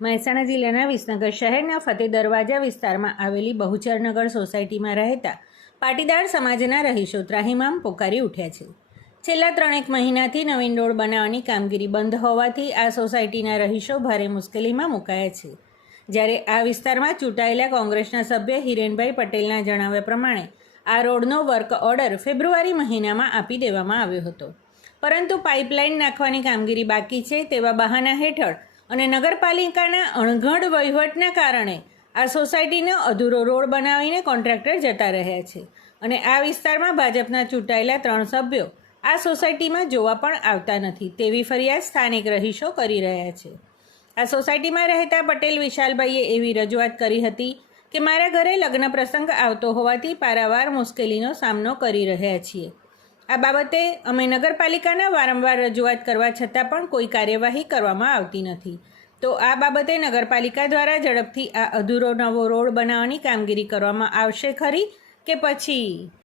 મહેસાણા જિલ્લાના વિસનગર શહેરના ફતેહ દરવાજા વિસ્તારમાં આવેલી બહુચરનગર સોસાયટીમાં રહેતા પાટીદાર સમાજના રહીશો ત્રાહિમામ પોકારી ઉઠ્યા છે. છેલ્લા 3 મહિનાથી નવીન રોડ બનાવવાની કામગીરી બંધ હોવાથી આ સોસાયટીના રહીશો ભારે મુશ્કેલીમાં મુકાયા છે. જ્યારે આ વિસ્તારમાં ચૂંટાયેલા કોંગ્રેસના સભ્ય હિરેનભાઈ પટેલના જણાવ્યા પ્રમાણે આ રોડનો વર્ક ઓર્ડર ફેબ્રુઆરી મહિનામાં આપી દેવામાં આવ્યો હતો, પરંતુ પાઇપલાઇન નાખવાની કામગીરી બાકી છે તેવા બહાના હેઠળ અને નગરપાલિકાના અણઘડ વહીવટના કારણે આ સોસાયટીનો અધૂરો રોડ બનાવીને કોન્ટ્રાક્ટર જતા રહ્યા છે અને આ વિસ્તારમાં ભાજપના ચૂંટાયેલા 3 સભ્યો આ સોસાયટીમાં જોવા પણ આવતા નથી તેવી ફરિયાદ સ્થાનિક રહીશો કરી રહ્યા છે. આ સોસાયટીમાં રહેતા પટેલ વિશાલભાઈએ એવી રજૂઆત કરી હતી કે મારા ઘરે લગ્ન પ્રસંગ આવતો હોવાથી પારાવાર મુશ્કેલીનો સામનો કરી રહ્યા છીએ. આ બાબતે અમે નગરપાલિકાના વારંવાર રજૂઆત કરવા છતાં પણ કોઈ કાર્યવાહી કરવામાં આવતી નથી. તો આ બાબતે નગરપાલિકા દ્વારા ઝડપથી આ અધૂરો નવો રોડ બનાવવાની કામગીરી કરવામાં આવશે ખરી કે પછી?